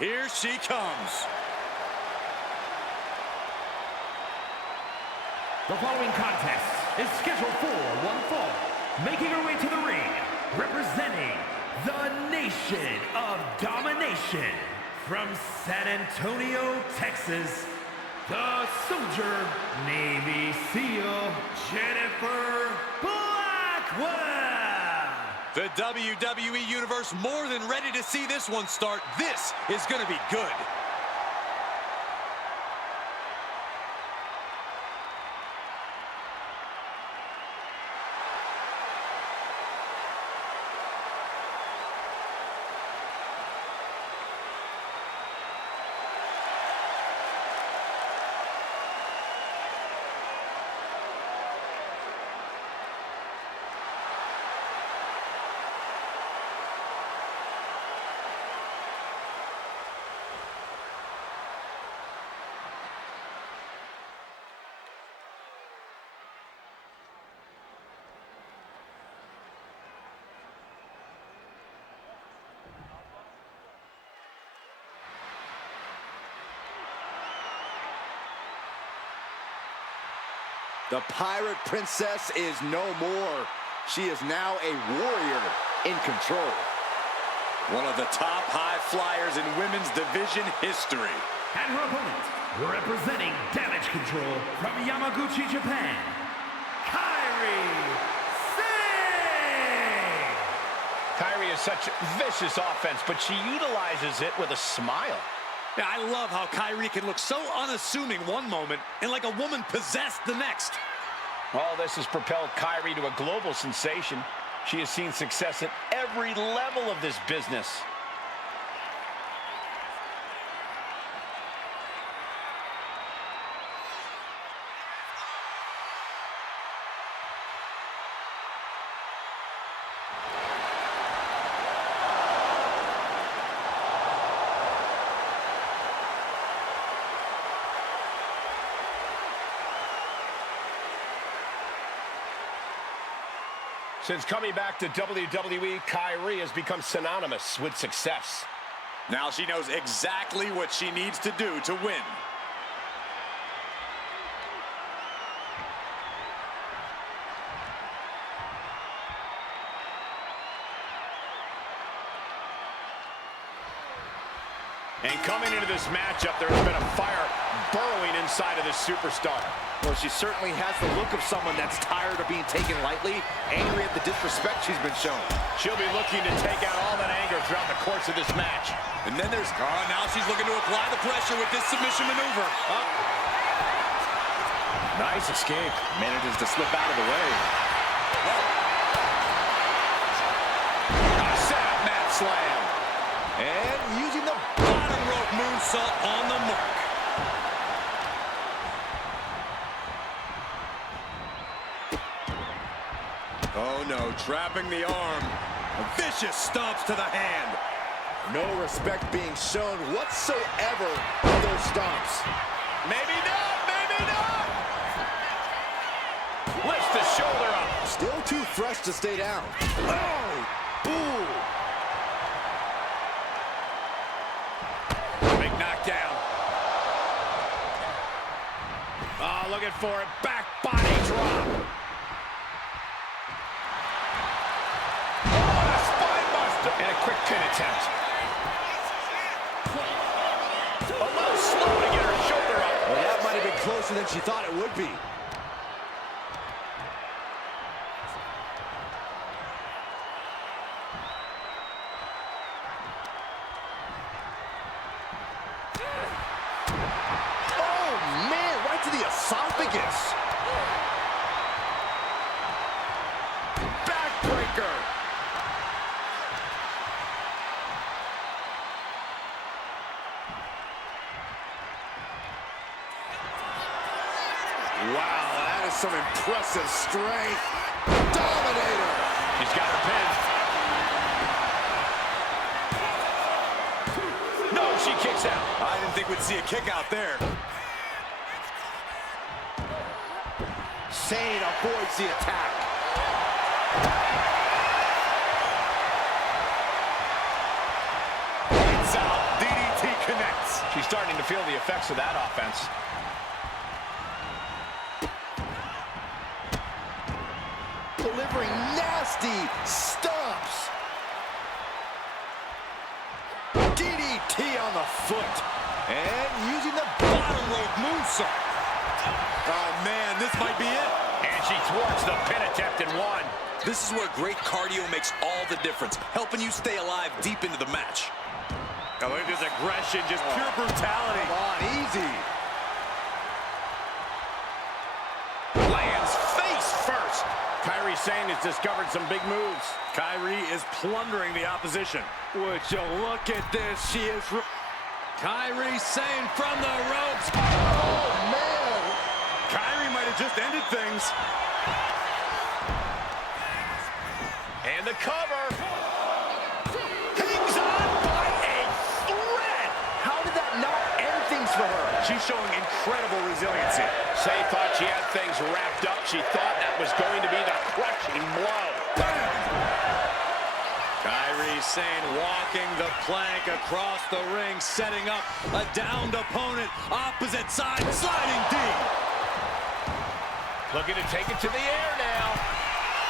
Here she comes. The following contest is scheduled for one fall. Making her way to the ring, representing the Nation of Domination, from San Antonio, Texas, the Soldier Navy SEAL, Jennifer Blackwell. The WWE Universe more than ready to see this one start. This is going to be good. The Pirate Princess is no more. She is now a warrior in control. One of the top high flyers in women's division history. And her opponent, representing Damage Control from Yamaguchi, Japan, Kairi Sane! Kairi is such vicious offense, but she utilizes it with a smile. Yeah, I love how Kairi can look so unassuming one moment and like a woman possessed the next. All this has propelled Kairi to a global sensation. She has seen success at every level of this business. Since coming back to WWE, Kairi has become synonymous with success. Now she knows exactly what she needs to do to win. And coming into this matchup, there's been a fire burrowing inside of this superstar. Well, she certainly has the look of someone that's tired of being taken lightly, angry at the disrespect she's been shown. She'll be looking to take out all that anger throughout the course of this match. And then there's, now she's looking to apply the pressure with this submission maneuver. Nice escape. Manages to slip out of the way. A setup mat slam. And using the Bottom rope moonsault on the mark. Oh no, trapping the arm. Vicious stomps to the hand. no respect being shown whatsoever of those stomps. Maybe not, maybe not. Lifts the shoulder up. Still too fresh to stay down. Oh, boom. Big knockdown. Oh, looking for it. Back body drop. Oh, a spine buster. And a quick pin attempt. A little slow to get her shoulder up. Well, that might have been closer than she thought it would be. Esophagus. Backbreaker. Wow, that is some impressive strength. Dominator. She's got her pin. No, she kicks out. I didn't think we'd see a kick out there. Sane avoids the attack. Lights out, DDT She's starting to feel the effects of that offense. Delivering nasty stomps. DDT on the foot. And using the bottom rope moonsault. Oh, man, this might be it. And she thwarts the pin attempt in one. This is where great cardio makes all the difference, helping you stay alive deep into the match. Oh, look at this aggression, just pure brutality. Come on, easy. Lands face first. Kairi Sane has discovered some big moves. Kairi is plundering the opposition. Would you look at this? She is... Kairi Sane from the ropes. Oh, man. Kairi might have just ended things. And the cover. Hangs on by a thread. How did that not end things for her? She's showing incredible resiliency. Say thought she had things wrapped up. She thought that was going to be the crushing blow. Kairi Sane walking the plank across the ring, setting up a downed opponent. Opposite side, sliding deep. Looking to take it to the air now.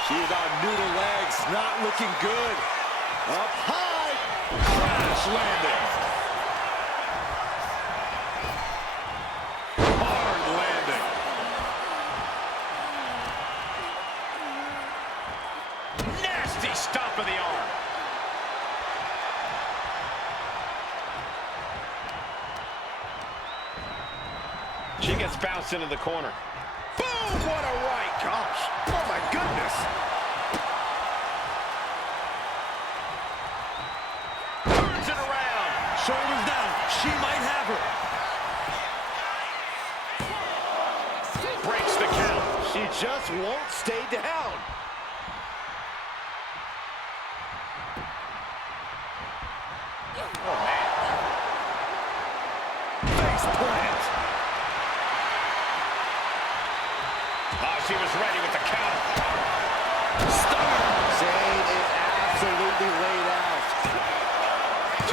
She's on noodle legs, not looking good. Up high, crash landing. Hard landing. Nasty stomp of the arm. She gets bounced into the corner. Boom, what a right. Gosh, oh my goodness. Turns it around. Shoulders down, she might have her. Breaks the count. She just won't stay down. Oh, man. Face plant. Oh, she was ready with the counter. Stunner. Zane is absolutely laid out.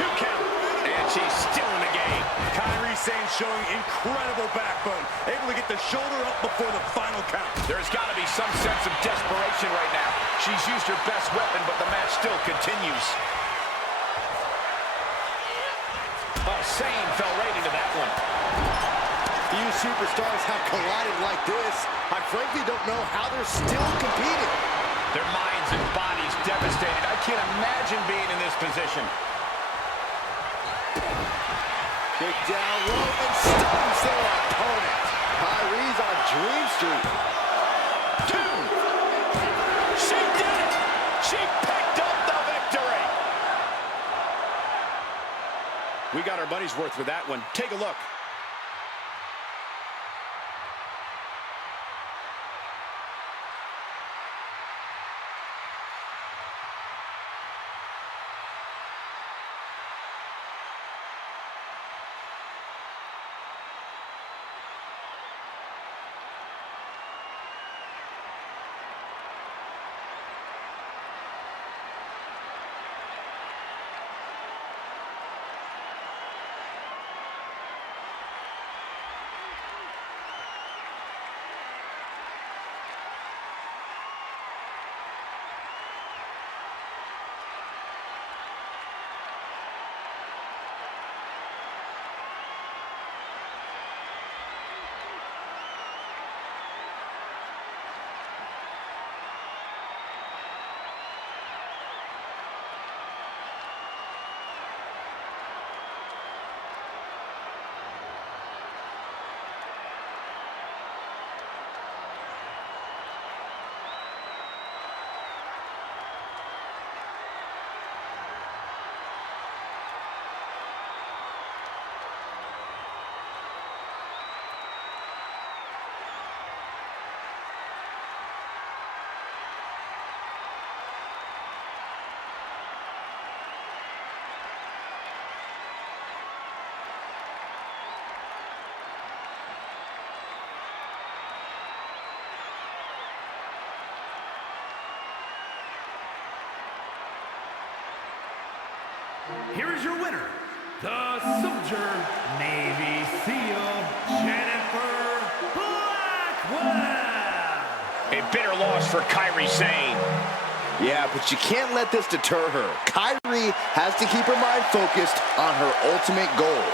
2 count. And she's still in the game. Kairi Sane showing incredible backbone, able to get the shoulder up before the final count. There's got to be some sense of desperation right now. She's used her best weapon, but the match still continues. Oh, Sane fell right into that one. Few superstars have collided like this. I frankly don't know how they're still competing. Their minds and bodies devastated. I can't imagine being in this position. Kick down low and stuns their opponent. Kairi's on Dream Street. 2. She did it! She picked up the victory! We got our money's worth with that one. Take a look. Here is your winner, the Soldier, Navy SEAL, Jennifer Blackwell. A bitter loss for Kairi Sane. Yeah, but you can't let this deter her. Kairi has to keep her mind focused on her ultimate goal.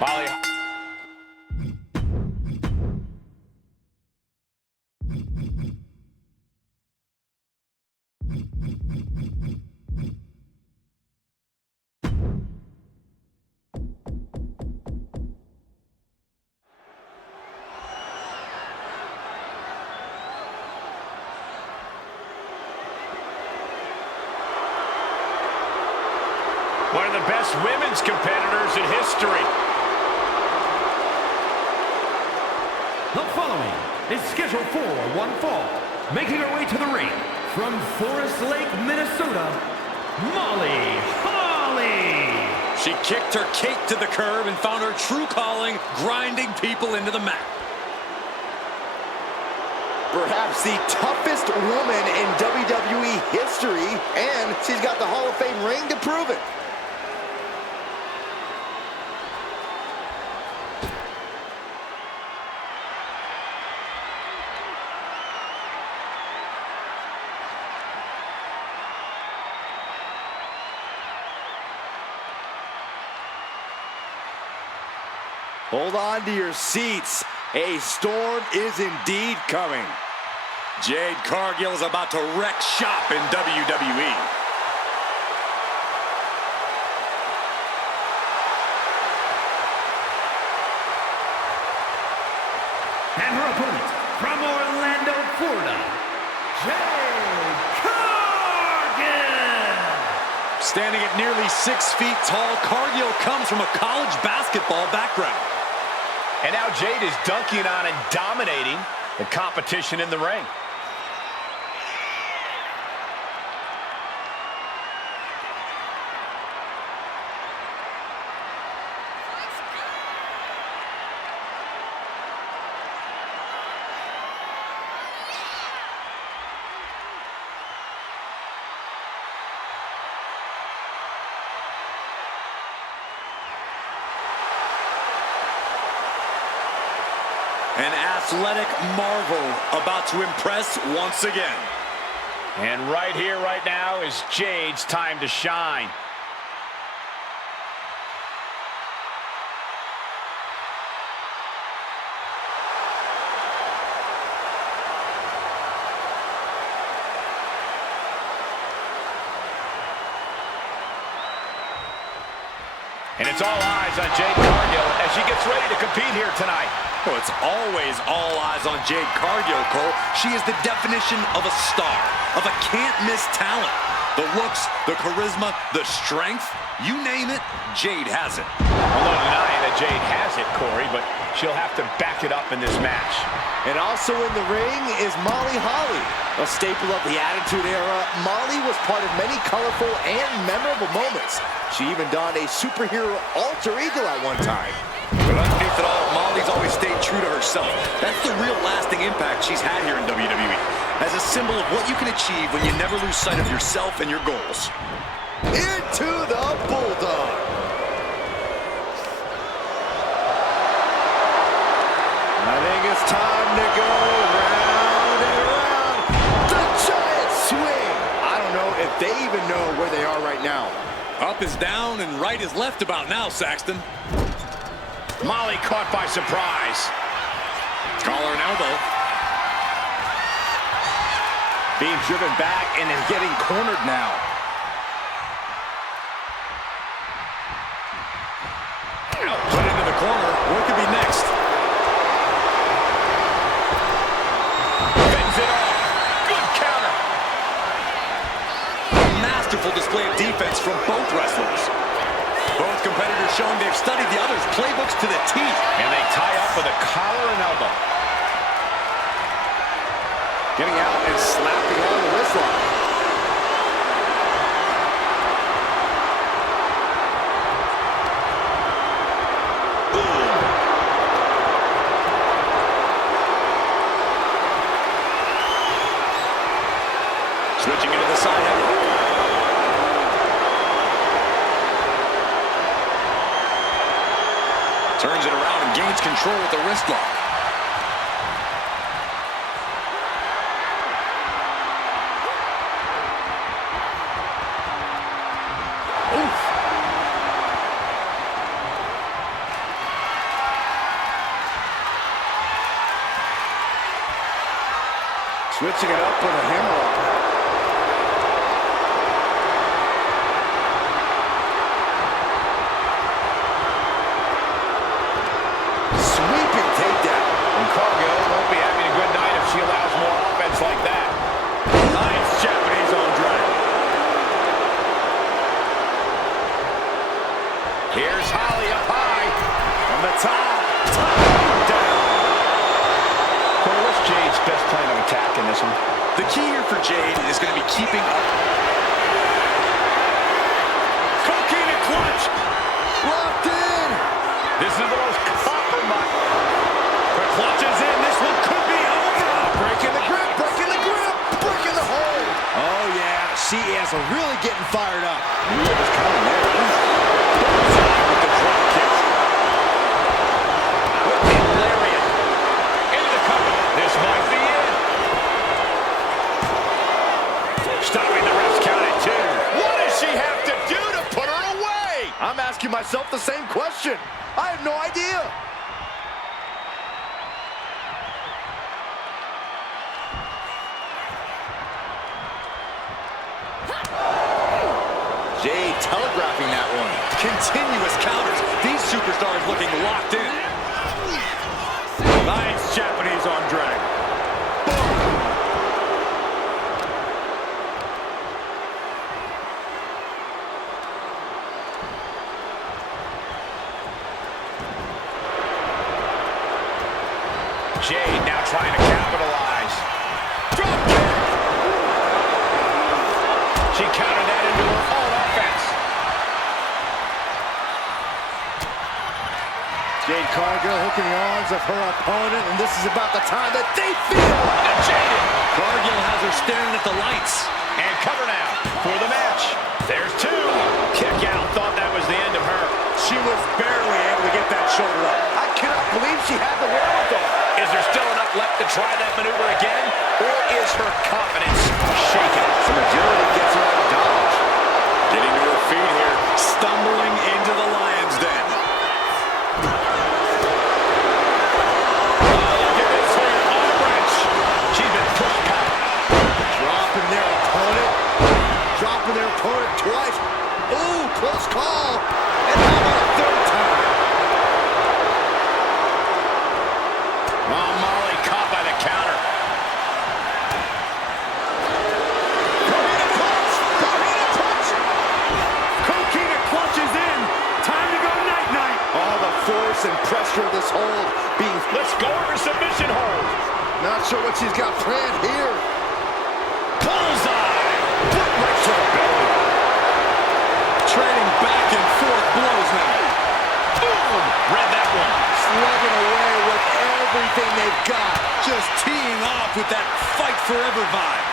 Molly. One of the best women's competitors in history. The following is scheduled for one fall. Making her way to the ring from Forest Lake, Minnesota, Molly Holly. She kicked her cake to the curb and found her true calling, grinding people into the mat. Perhaps the toughest woman in WWE history, and she's got the Hall of Fame ring to prove it. Hold on to your seats. A storm is indeed coming. Jade Cargill is about to wreck shop in WWE. And her opponent from Orlando, Florida, Jade Cargill. Standing at nearly 6 feet tall, Cargill comes from a college basketball background. And now Jade is dunking on and dominating the competition in the ring. An athletic marvel about to impress once again. And right here, right now is Jade's time to shine. And it's all eyes on Jade Cargill as she gets ready to compete here tonight. Oh, it's always all eyes on Jade Cargill, Cole. She is the definition of a star, of a can't-miss talent. The looks, the charisma, the strength, you name it, Jade has it. I'm not denying that Jade has it, Corey, but she'll have to back it up in this match. And also in the ring is Molly Holly. A staple of the Attitude Era, Molly was part of many colorful and memorable moments. She even donned a superhero alter ego at one time. But underneath it all, Molly's always stayed true to herself. That's the real lasting impact she's had here in WWE. As a symbol of what you can achieve when you never lose sight of yourself and your goals. Into the Bulldog. I think it's time to go round and round. The giant swing. I don't know if they even know where they are right now. Up is down and right is left about now, Saxton. Molly caught by surprise. Collar and elbow. Being driven back and then getting cornered now. Put into the corner. What could be next? Both competitors showing they've studied the other's playbooks to the teeth. And they tie up with a collar and elbow. Getting out and slapping on the wrist lock. Switching into the side headlock. Turns it around and gains control with the wrist lock. Oof. Switching it up with a hammerlock. Like that. Nice Japanese on drag. Here's Holly up high. From the top. Down. Well, what's Jade's best plan of attack in this one? The key here for Jade is going to be keeping up. Coquina clutch. Locked in. This is the most compromised. The clutch is in. This one could be over. Breaking the grip. Breaking the hold. Oh, yeah. She is really getting fired up. Knew it was coming there. With the drop kick. With the lariat. Into the cover. This might be it. Stopping the ref's count at 2. What does she have to do to put her away? I'm asking myself the same question. I have no idea. Jade telegraphing that one. Continuous counters. These superstars looking locked in. Nice Japanese on drag. Jade now trying to capitalize. Drop kick. She countered that into her own offense. Jade Cargill hooking the arms of her opponent, and this is about the time that they feel. Jade. Cargill has her staring at the lights. And cover now for the match. There's 2. Kick out. Thought that was the end of her. She was barely able to get that shoulder up. I cannot believe she had the wherewithal. Is there still enough left to try that maneuver again? Or is her confidence shaken? The majority gets her out of dodge. Getting to her feet here. Stumbling into the lion's den. Look at this here. Arm wrench. She's been pushed back. Dropping their opponent. Dropping their opponent twice. Ooh, close call. And how about a third time? Oh, Molly caught by the counter. Coquina clutch. Coquina clutch. Coquina clutch is in. Time to go night-night. All the force and pressure of this hold being... Let's go over submission hold. Not sure what she's got planned here. Bullseye. Foot right to the belly. Trading back and forth blows now. Boom. Read that one. Slugging away with everything they've got. Just teeing off with that fight forever vibe.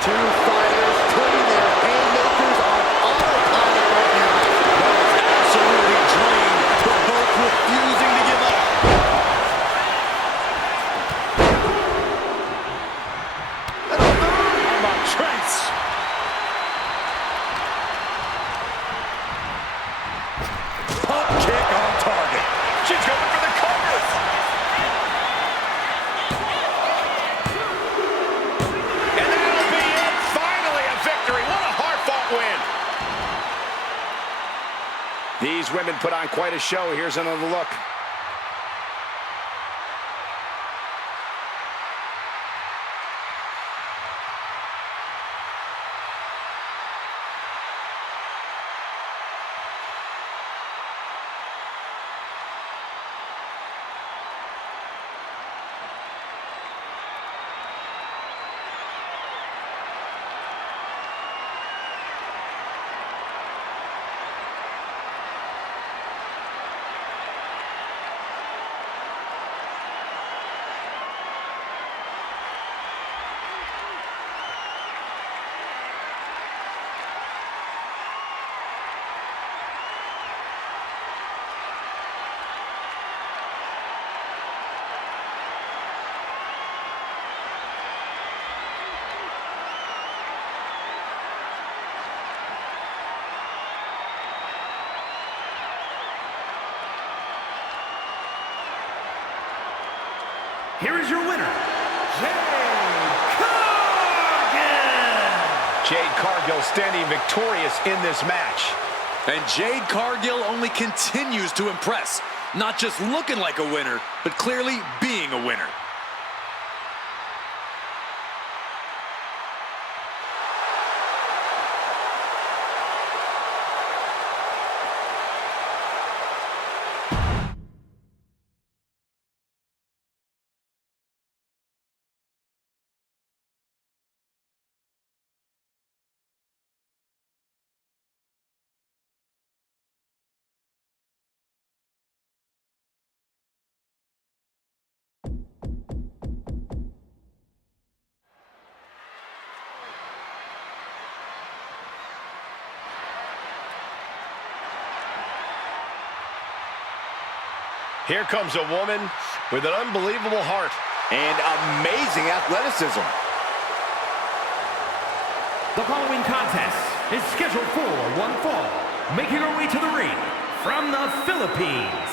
Two fighters putting their haymakers on autopilot right now. Both absolutely drained, but both refusing to give up. And a third. How about Trace? Pump kick on target. She's going for the cover. And that'll be it. Finally a victory. What a hard-fought win. These women put on quite a show. Here's another look. here is your winner, Jade Cargill! Jade Cargill standing victorious in this match. And Jade Cargill only continues to impress. Not just looking like a winner, but clearly being a winner. Here comes a woman with an unbelievable heart and amazing athleticism. The following contest is scheduled for one fall. Making her way to the ring from the Philippines,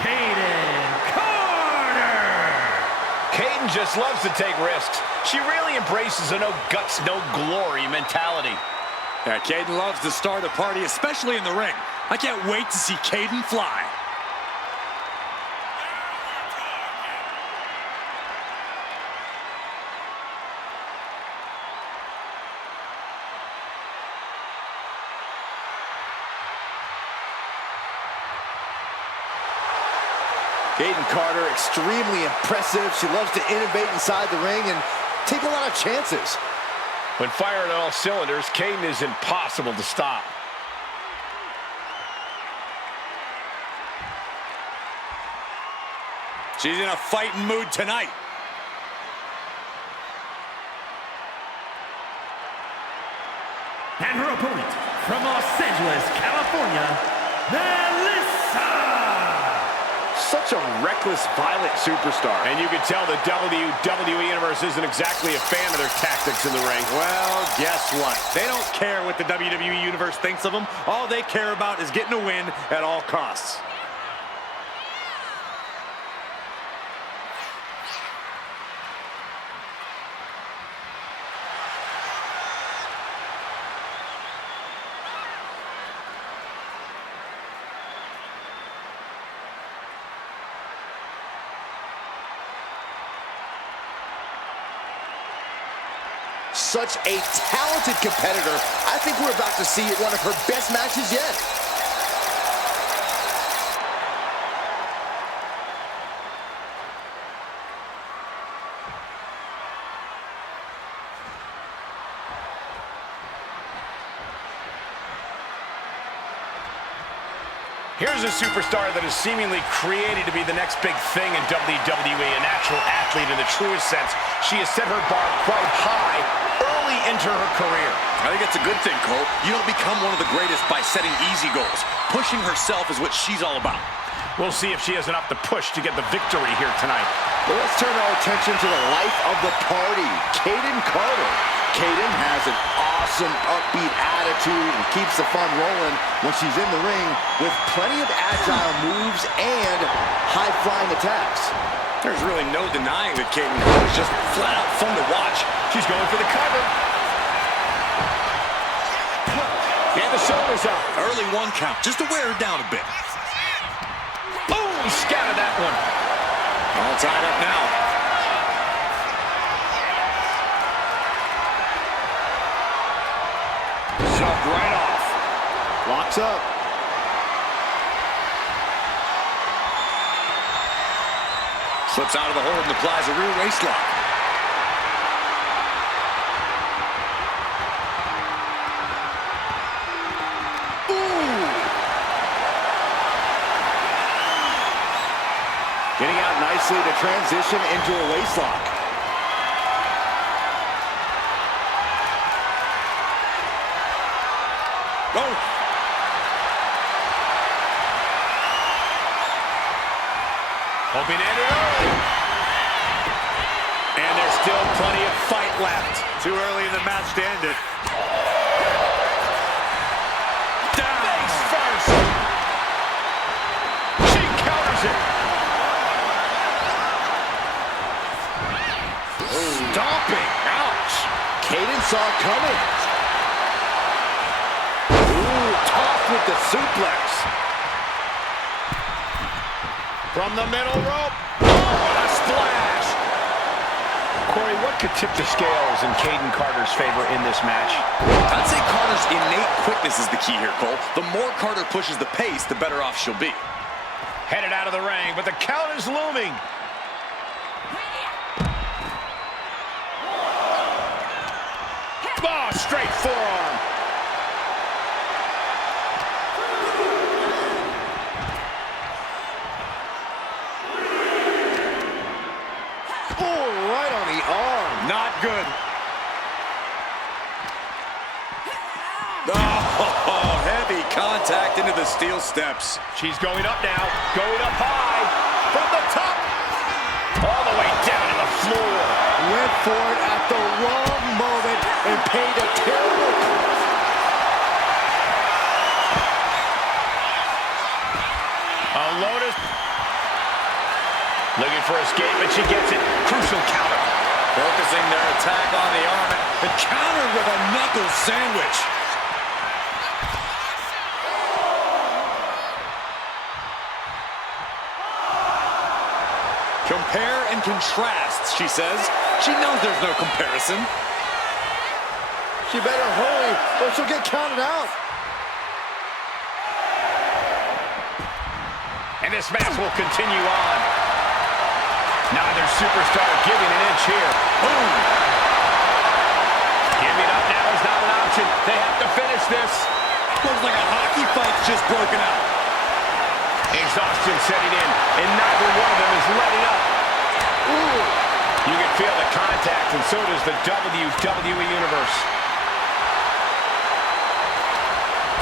Kaden Carter! Kaden just loves to take risks. She really embraces a no guts, no glory mentality. Yeah, Kaden loves to start a party, especially in the ring. I can't wait to see Kaden fly. Kaden Carter, extremely impressive. She loves to innovate inside the ring and take a lot of chances. When firing on all cylinders, Kaden is impossible to stop. She's in a fighting mood tonight. And her opponent from Los Angeles, California, Melissa! Such a reckless, violent superstar. And you can tell the WWE Universe isn't exactly a fan of their tactics in the ring. Well, guess what? They don't care what the WWE Universe thinks of them. All they care about is getting a win at all costs. Such a talented competitor. I think we're about to see one of her best matches yet. Here's a superstar that is seemingly created to be the next big thing in WWE, a natural athlete in the truest sense. She has set her bar quite high early into her career. I think it's a good thing, Cole. You don't become one of the greatest by setting easy goals. Pushing herself is what she's all about. We'll see if she has enough to push to get the victory here tonight. Well, let's turn our attention to the life of the party, Kaden Carter. Kaden has an awesome, upbeat attitude and keeps the fun rolling when she's in the ring with plenty of agile moves and high-flying attacks. There's really no denying that Kaden Carter is just flat out fun to watch. She's going for the cover. And the shoulders up. Early one count, just to wear her down a bit. Boom! Scattered that one. All tied up now. Shoved right off. Locks up. Slips out of the hold and applies a rear waist lock. Getting out nicely to transition into a waistlock. Go. Hoping to end it early. And there's still plenty of fight left. Too early in the match to end it. Down. Face first. She counters it. saw it coming. Ooh, tossed with the suplex. From the middle rope. Oh, what a splash! Corey, what could tip the scales in Caden Carter's favor in this match? I'd say Carter's innate quickness is the key here, Cole. The more Carter pushes the pace, the better off she'll be. Headed out of the ring, but the count is looming. Oh, straight forearm. Oh, right on the arm. Not good. Oh, heavy contact into the steel steps. She's going up now, going up high, from the top, all the way down to the floor. Went for it at the wrong moment and paid a terrible cost. A Lotus. Looking for escape, but she gets it. Crucial counter. Focusing their attack on the arm and countered with a knuckle sandwich. Compare and contrast, she says. She knows there's no comparison. She better hurry or she'll get counted out. And this match will continue on. Neither superstar giving an inch here. Boom! Giving up now is not an option. They have to finish this. Looks like a hockey fight's just broken out. Exhaustion setting in, and neither one of them is letting up. Ooh. You can feel the contact, and so does the WWE Universe.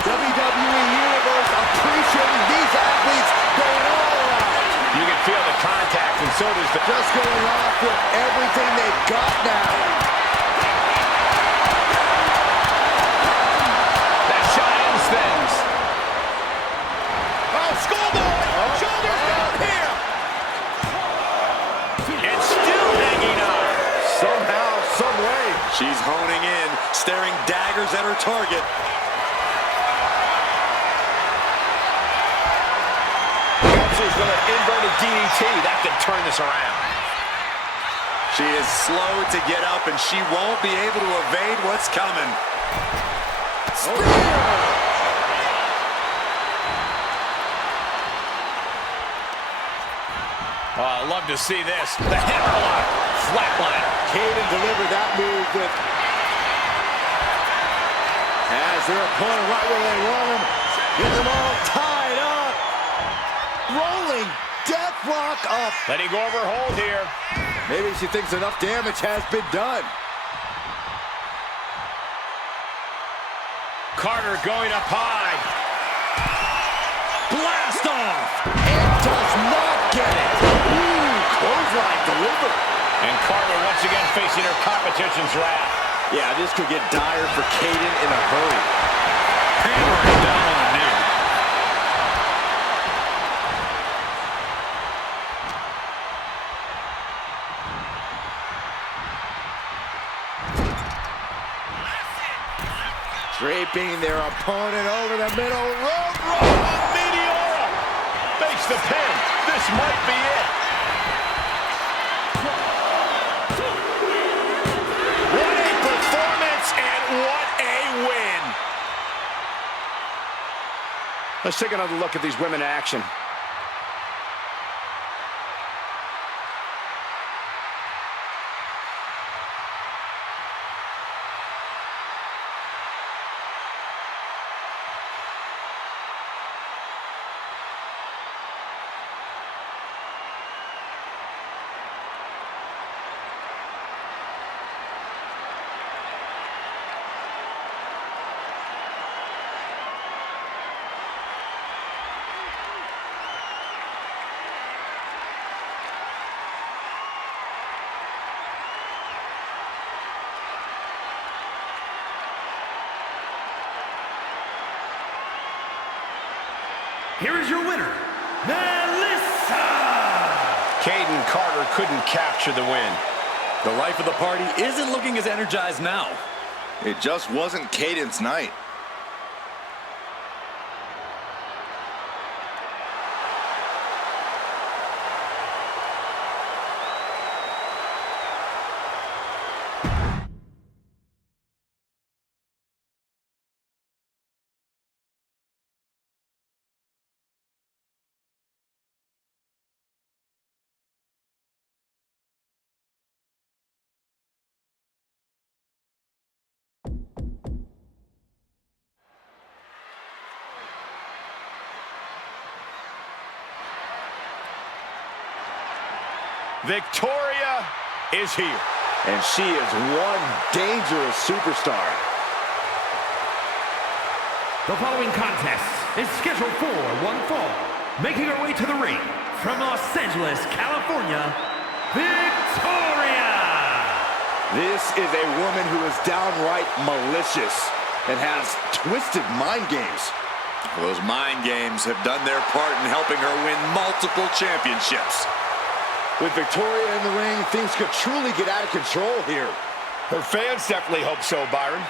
WWE Universe appreciating these athletes going all out. You can feel the contact, and so does the... Just going off with everything they've got now. That shot ends things. Oh, schoolboy! Shoulders down here! And still hanging on. Somehow, some way. She's honing in, staring daggers at her target. With an inverted DDT, that can turn this around. She is slow to get up, and she won't be able to evade what's coming. Spear! Oh, I love to see this. The hammerlock, flatliner. Caden delivered that move with... As their opponent right where they want him. Get them all tied up. Rolling death lock up. Letting go of her hold here. Maybe she thinks enough damage has been done. Carter going up high. Blast off! And does not get it. Ooh, clothesline delivered. And Carter once again facing her competition's wrath. Yeah, this could get dire for Caden in a hurry. Hammering down on a knee. Draping their opponent over the middle rope. Meteora makes the pin. This might be it. What a performance and what a win. Let's take another look at these women in action. Here is your winner, Melissa! Caden Carter couldn't capture the win. The life of the party isn't looking as energized now. It just wasn't Caden's night. Victoria is here. And she is one dangerous superstar. The following contest is scheduled for one fall. Making her way to the ring from Los Angeles, California, Victoria! This is a woman who is downright malicious and has twisted mind games. Those mind games have done their part in helping her win multiple championships. With Victoria in the ring, things could truly get out of control here. Her fans definitely hope so, Byron.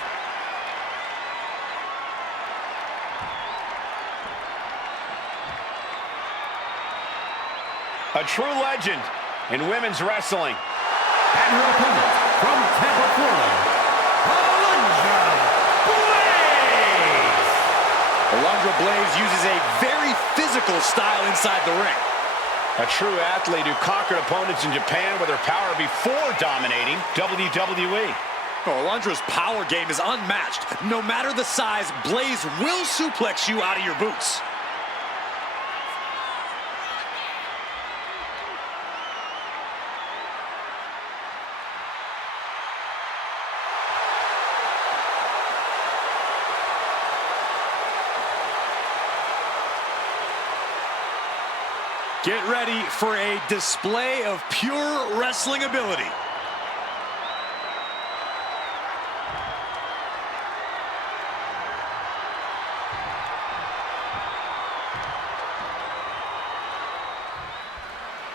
A true legend in women's wrestling. And her opponent from Tampa, Florida, Alundra Blaze! Alundra Blaze uses a very physical style inside the ring. A true athlete who conquered opponents in Japan with her power before dominating WWE. Alundra's power game is unmatched. No matter the size, Blaze will suplex you out of your boots. Get ready for a display of pure wrestling ability.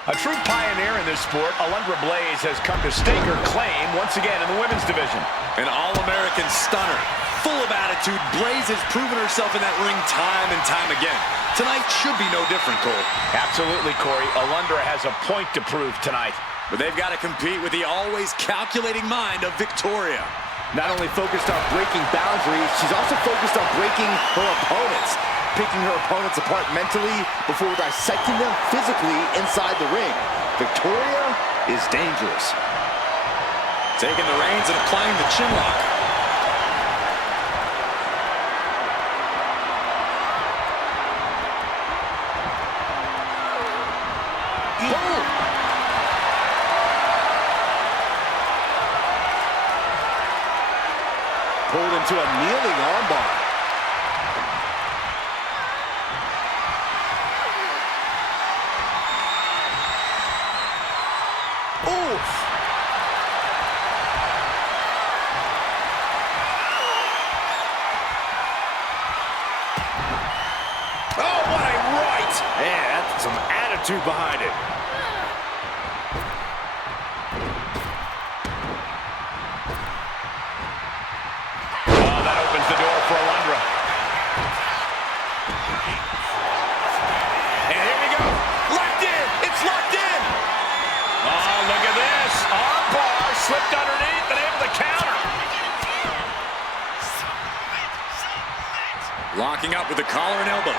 A true pioneer in this sport, Alundra Blaze has come to stake her claim once again in the women's division. An All-American stunner, full of attitude, Blaze has proven herself in that ring time and time again. Tonight should be no different, Cole. Absolutely, Corey. Alundra has a point to prove tonight. But they've got to compete with the always calculating mind of Victoria. Not only focused on breaking boundaries, she's also focused on breaking her opponents. Picking her opponents apart mentally before dissecting them physically inside the ring. Victoria is dangerous. Taking the reins and applying the chin lock. Boom! Pulled into a kneeling armbar. Some attitude behind it. Oh, that opens the door for Alundra. And here we go. Locked in. It's locked in. Oh, look at this. Arm bar slipped underneath and able to counter. Locking up with the collar and elbow.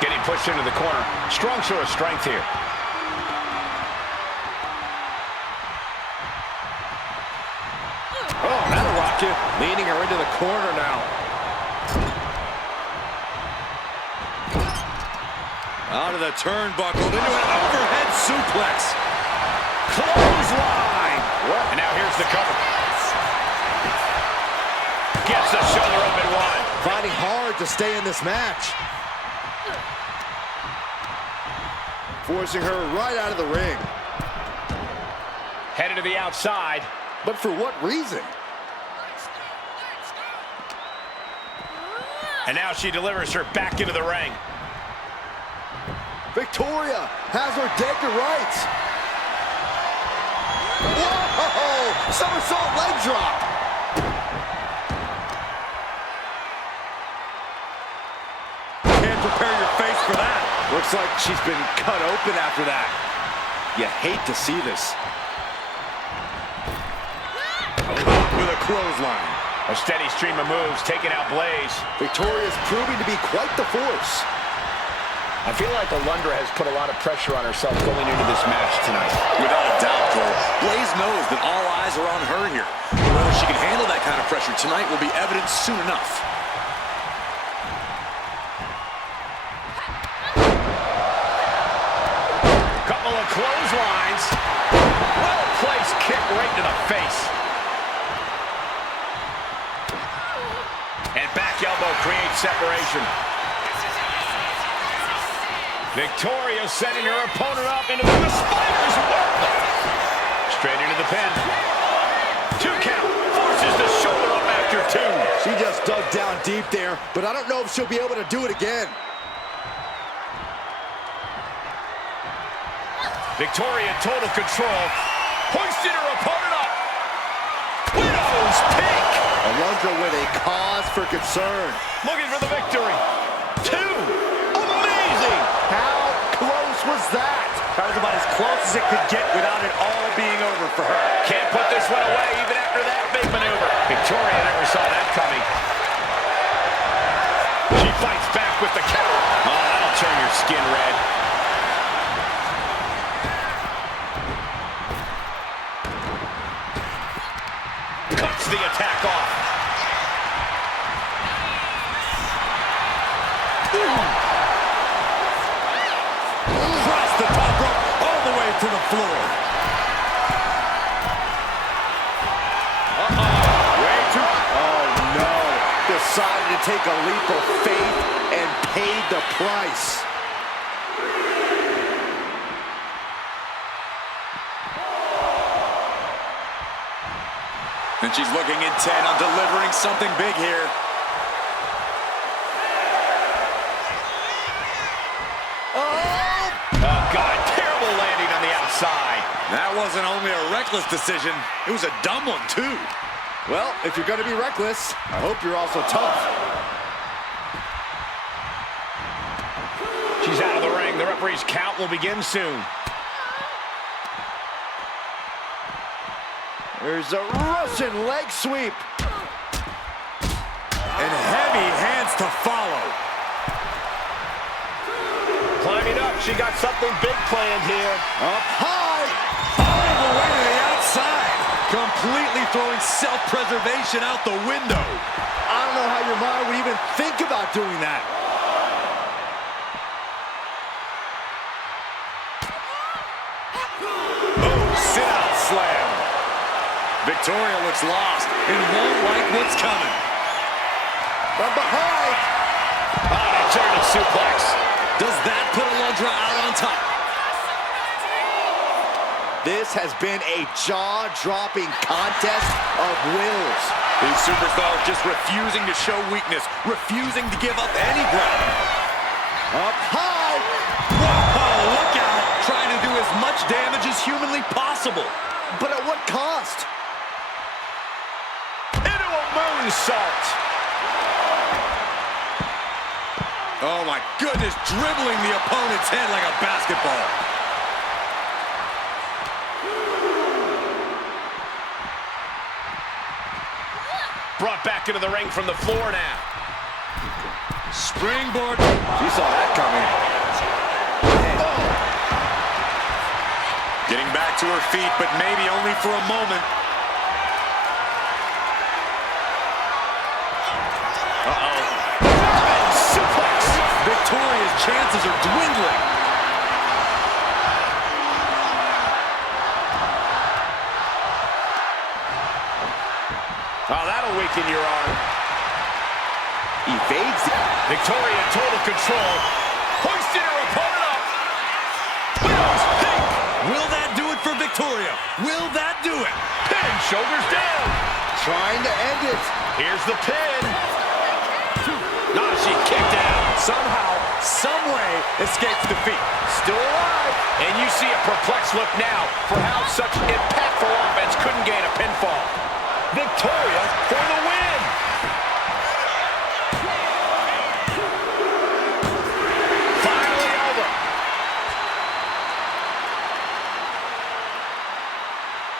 Getting pushed into the corner. Strong show of strength here. Oh, that'll rock you. Leading her into the corner now. Out of the turnbuckle into an overhead suplex. Clothesline. And now here's the cover. Gets the shoulder up and one. Fighting hard to stay in this match. Forcing her right out of the ring. Headed to the outside. But for what reason? And now she delivers her back into the ring. Victoria has her dead to rights. Whoa! Somersault leg drop. Can't prepare your face for that. Looks like she's been cut open after that. You hate to see this. Caught with a clothesline. A steady stream of moves taking out Blaze. Victoria's proving to be quite the force. I feel like Alundra has put a lot of pressure on herself going into this match tonight. Without a doubt, Cole. Blaze knows that all eyes are on her here. Whether she can handle that kind of pressure tonight will be evident soon enough. Couple of clotheslines. Well-placed kick right to the face. And back elbow creates separation. Victoria setting her opponent up into the spider's web. Straight into the pin. 2 count. Forces the shoulder up after 2. She just dug down deep there, but I don't know if she'll be able to do it again. Victoria in total control. Hoisted her opponent up. Widow's peak. Alundra with a cause for concern. Looking for the victory. 2. Amazing. How close was that? That was about as close as it could get without it all being over for her. Can't put this one away even after that big maneuver. Victoria never saw that coming. She fights back with the counter. Oh, that'll turn your skin red. Cuts the attack off. Across the top rope, all the way to the floor. Way too... Oh, no. Decided to take a leap of faith and paid the price. And she's looking intent on delivering something big here. Oh, God, terrible landing on the outside. That wasn't only a reckless decision, it was a dumb one, too. Well, if you're going to be reckless, I hope you're also tough. She's out of the ring. The referee's count will begin soon. There's a Russian leg sweep. And heavy hands to follow. Climbing up, she got something big planned here. Up high. All the way to the outside. Completely throwing self-preservation out the window. I don't know how your mind would even think about doing that. Oh, sit-out slam. Victoria looks lost and won't like what's coming. From behind. German suplex. Does that put Alundra out on top? This has been a jaw-dropping contest of wills. These superstars just refusing to show weakness, refusing to give up any ground. Up high. Whoa, look out! Trying to do as much damage as humanly possible. But at what cost? Into a moonsault. Oh my goodness, dribbling the opponent's head like a basketball. Brought back into the ring from the floor now. Springboard. She saw that coming. Getting back to her feet, but maybe only for a moment. Suplex. Victoria's chances are dwindling. Oh, that'll weaken your arm. Evades the... Victoria in total control. Hoisted her opponent up. Widow's peak. Will that do it for Victoria? Will that do it? Pin, shoulders down. Trying to end it. Here's the pin. Nah, she kicked out. Somehow, someway, escapes defeat. Still alive. And you see a perplexed look now for how such impactful offense couldn't gain a pinfall. Victoria for the win. Finally over.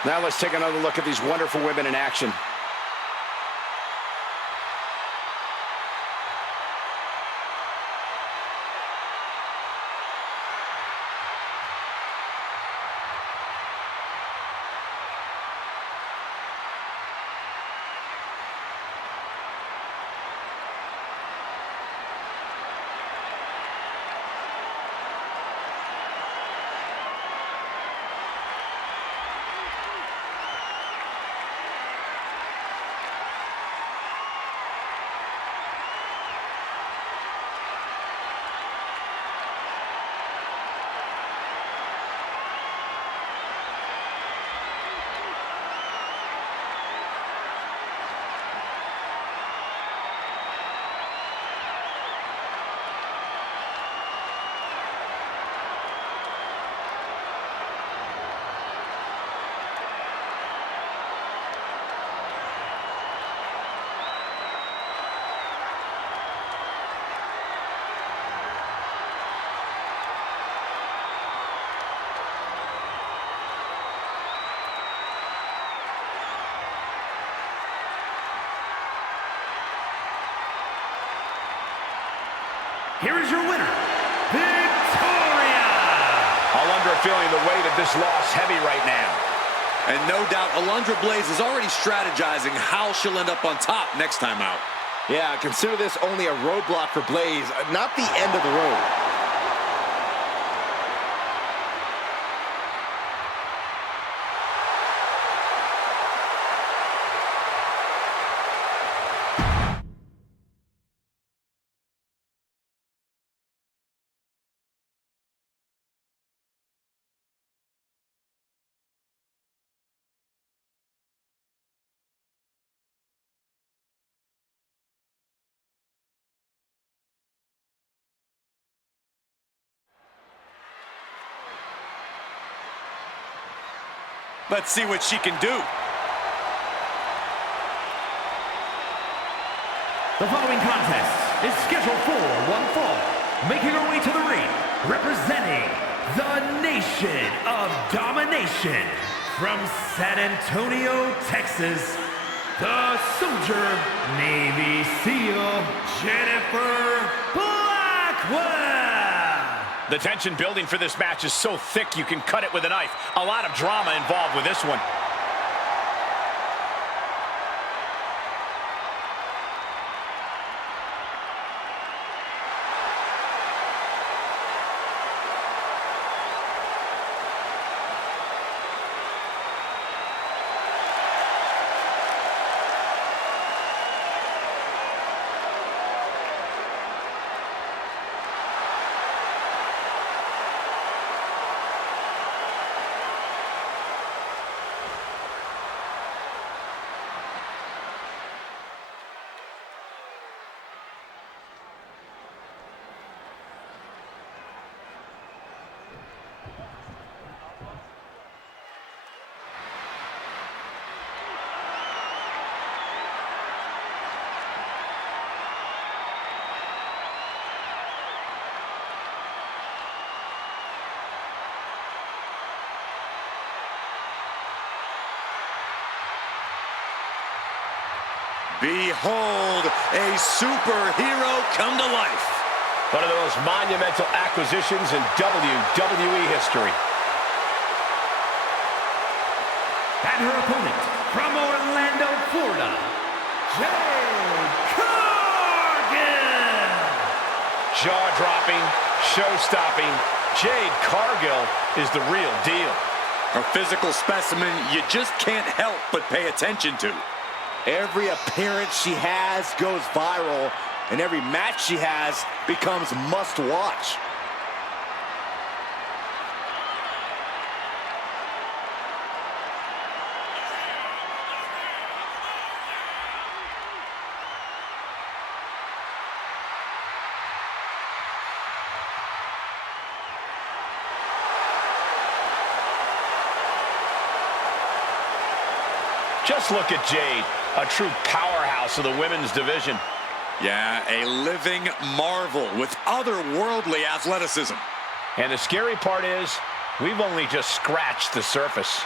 Now let's take another look at these wonderful women in action. Here is your winner, Victoria! Alundra feeling the weight of this loss heavy right now. And no doubt, Alundra Blaze is already strategizing how she'll end up on top next time out. Yeah, consider this only a roadblock for Blaze, not the end of the road. Let's see what she can do. The following contest is scheduled for one fall. Making her way to the ring, representing the Nation of Domination from San Antonio, Texas, the Soldier Navy SEAL, Jennifer Blackwell. The tension building for this match is so thick you can cut it with a knife. A lot of drama involved with this one. Behold, a superhero come to life. One of the most monumental acquisitions in WWE history. And her opponent, from Orlando, Florida, Jade Cargill! Jaw-dropping, show-stopping, Jade Cargill is the real deal. A physical specimen you just can't help but pay attention to. Every appearance she has goes viral, and every match she has becomes must-watch. Just look at Jade, a true powerhouse of the women's division. Yeah, a living marvel with otherworldly athleticism. And the scary part is, we've only just scratched the surface.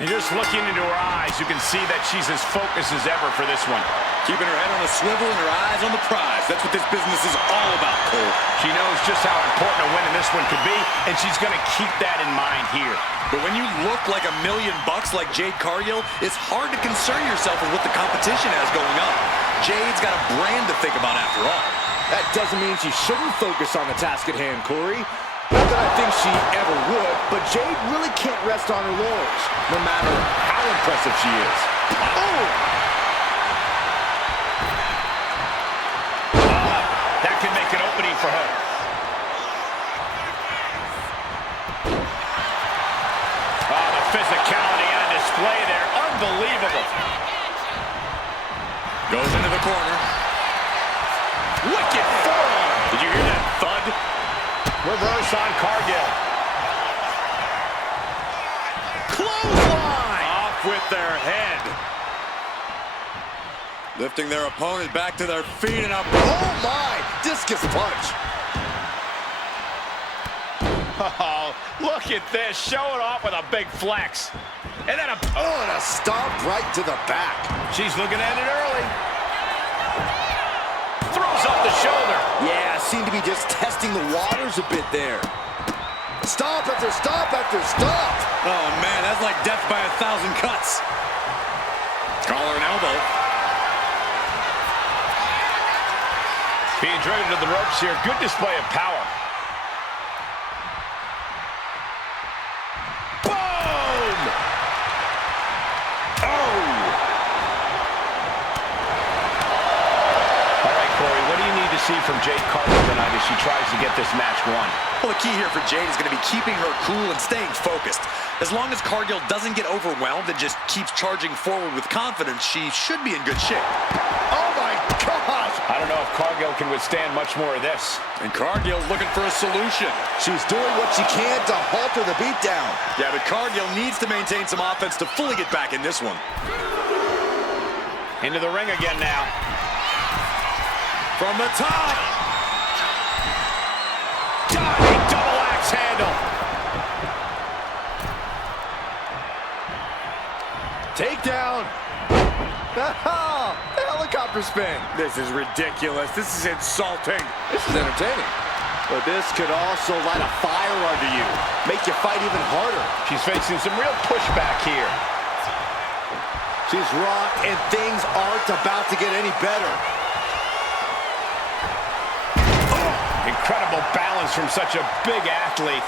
And just looking into her eyes, you can see that she's as focused as ever for this one. Keeping her head on a swivel and her eyes on the prize. That's what this business is all about, Cole. She knows just how important a win in this one could be, and she's going to keep that in mind here. But when you look like $1 million like Jade Cargill, it's hard to concern yourself with what the competition has going on. Jade's got a brand to think about after all. That doesn't mean she shouldn't focus on the task at hand, Corey. Not that I think she ever would, but Jade really can't rest on her laurels, no matter how impressive she is. That could make an opening for her. Oh, the physicality on display there. Unbelievable. Goes into the corner. Wicked forearm. Did you hear that thud? Reverse on Cargill. Clothesline! Off with their head. Lifting their opponent back to their feet and up. Oh my! Discus punch. Oh, look at this. Showing off with a big flex. And then and a stomp right to the back. She's looking at it early. Throws up the shoulder. Yeah, seemed to be just testing the waters a bit there. Stomp after stomp after stomp. Oh, man, that's like death by 1,000 cuts. Collar and elbow. Being driven to the ropes here. Good display of power. Boom! Oh! All right, Corey, what do you need to see from Jade Cargill tonight as she tries to get this match won? Well, the key here for Jade is going to be keeping her cool and staying focused. As long as Cargill doesn't get overwhelmed and just keeps charging forward with confidence, she should be in good shape. Oh my gosh! I don't know if Cargill can withstand much more of this. And Cargill's looking for a solution. She's doing what she can to halter the beatdown. Yeah, but Cargill needs to maintain some offense to fully get back in this one. Into the ring again now. From the top. Diving double axe handle. Takedown. The helicopter spin. This is ridiculous. This is insulting. This is entertaining. But this could also light a fire under you. Make you fight even harder. She's facing some real pushback here. She's rocked and things aren't about to get any better. Incredible balance from such a big athlete.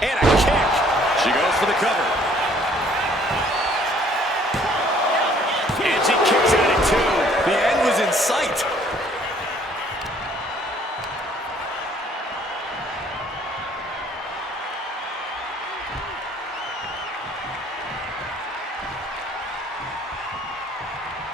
And a kick. She goes for the cover. And she kicks out at two. The end was in sight.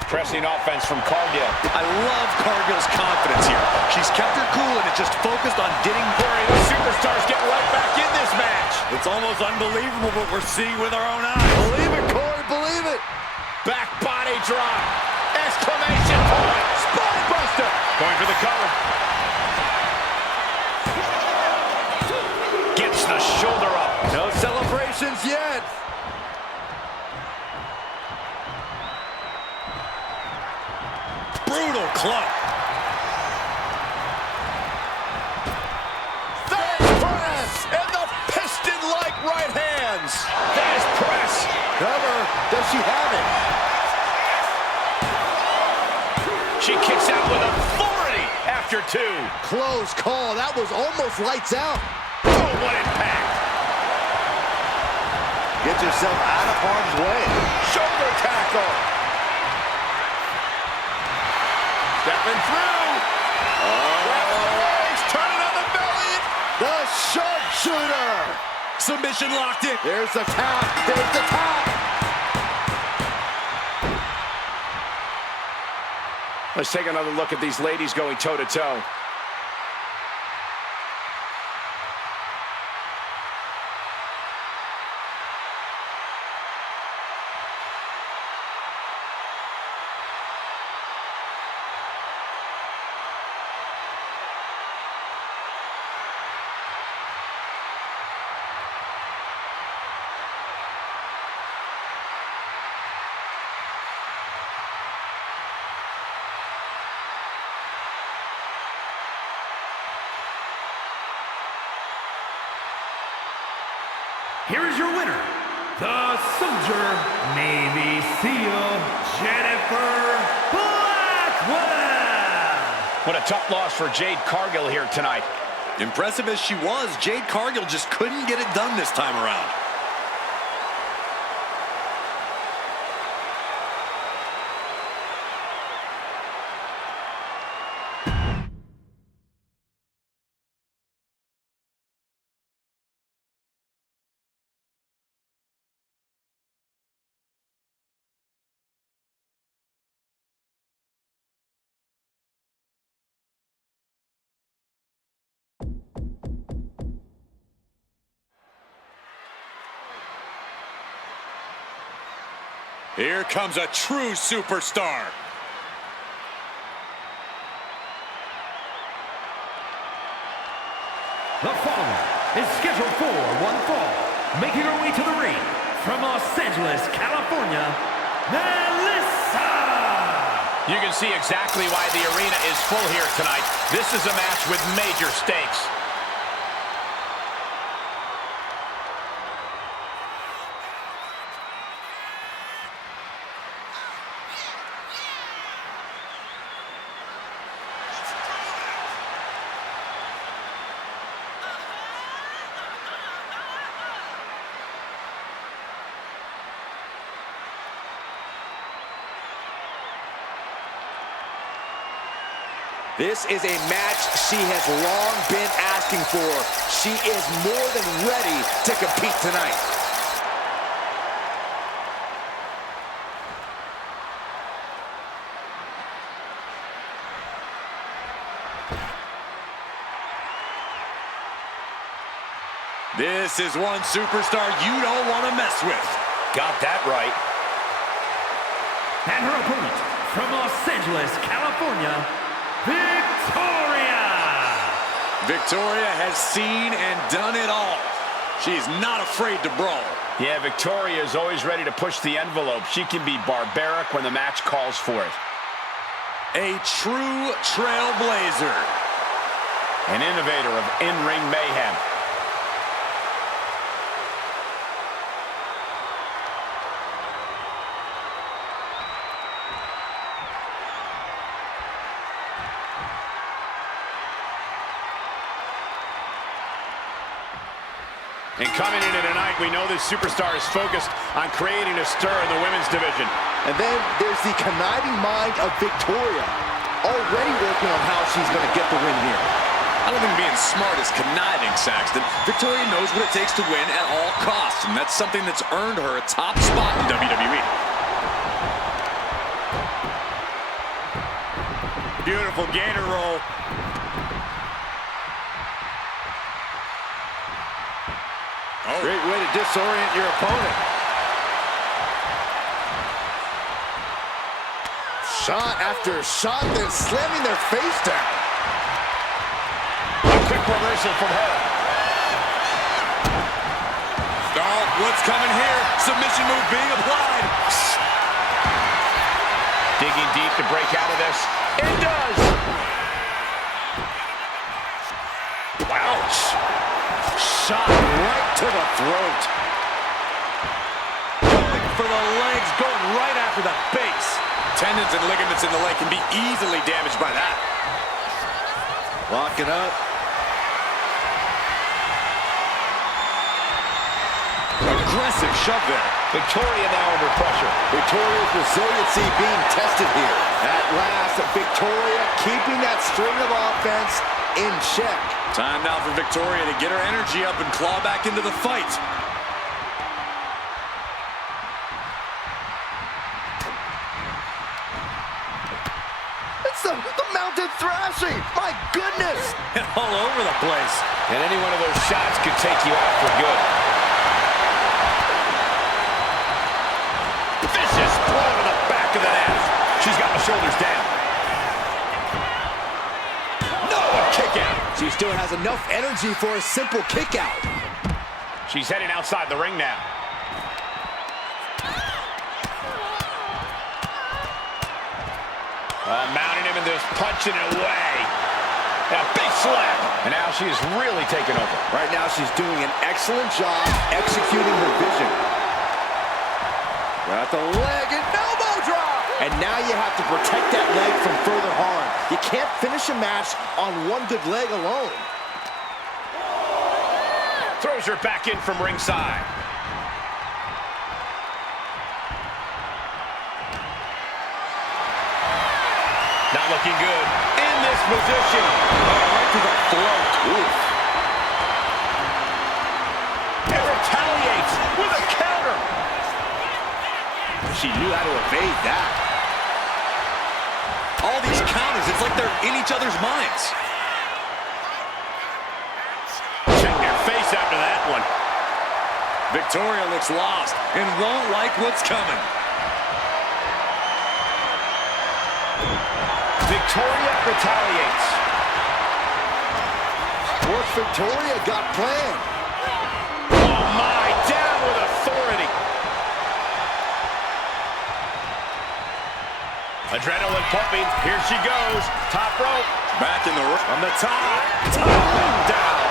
Pressing offense from Cargill. I love Cargill's confidence here. She's kept her cool and is just focused on getting Corey, the superstars get right back in this match. It's almost unbelievable what we're seeing with our own eyes. Believe it, Corey, believe it. Back body drop. Exclamation point. Spine buster. Going for the cover. Gets the shoulder up. No celebrations yet. Brutal club. Press and the piston-like right hands. There's press. Cover. Does she have it? She kicks out with authority after two. Close call. That was almost lights out. Oh, what impact. Get yourself out of harm's way. Shoulder tackle. Stepping through. Referee's turning on the belly. The sharpshooter. Submission locked in. There's the tap. There's the tap. Let's take another look at these ladies going toe-to-toe. Here is your winner, the Soldier Navy SEAL, Jennifer Blackwell. What a tough loss for Jade Cargill here tonight. Impressive as she was, Jade Cargill just couldn't get it done this time around. Here comes a true superstar. The following is scheduled for one fall, making her way to the ring from Los Angeles, California, Melissa! You can see exactly why the arena is full here tonight. This is a match with major stakes. This is a match she has long been asking for. She is more than ready to compete tonight. This is one superstar you don't want to mess with. Got that right. And her opponent from Los Angeles, California, Victoria! Victoria has seen and done it all. She's not afraid to brawl. Yeah, Victoria is always ready to push the envelope. She can be barbaric when the match calls for it. A true trailblazer. An innovator of in-ring mayhem. And coming into tonight, we know this superstar is focused on creating a stir in the women's division. And then there's the conniving mind of Victoria, already working on how she's going to get the win here. I don't think being smart is conniving, Saxton. Victoria knows what it takes to win at all costs, and that's something that's earned her a top spot in WWE. Beautiful gator roll. Oh. Great way to disorient your opponent. Shot after shot, then slamming their face down. A quick reversal from her. Oh, what's coming here? Submission move being applied. Digging deep to break out of this. It does! Ouch! Shot right to the throat. Going for the legs, going right after the base. Tendons and ligaments in the leg can be easily damaged by that. Locking up. Aggressive shove there. Victoria now under pressure. Victoria's resiliency being tested here. At last, Victoria keeping that string of offense in check. Time now for Victoria to get her energy up and claw back into the fight. Let's mounted thrashing. My goodness. And all over the place. And any one of those shots could take you out for good. Vicious blow to the back of the neck. She's got the shoulders down. No, a kick out. She still has enough energy for a simple kick out. She's heading outside the ring now. Mounting him and just punching it away. A big slap. And now she is really taking over. Right now she's doing an excellent job executing her vision. Got the leg and elbow drop. And now you have to protect that leg from further harm. You can't finish a match on one good leg alone. Throws her back in from ringside. Not looking good in this position. Right to the throat. Oof. And retaliates with a counter. She knew how to evade that. All these counters, it's like they're in each other's minds. Check their face after that one. Victoria looks lost and won't like what's coming. Victoria retaliates. What's Victoria got planned? Oh my, down with authority. Adrenaline pumping, here she goes. Top rope. Back in the ring. On the top. Down.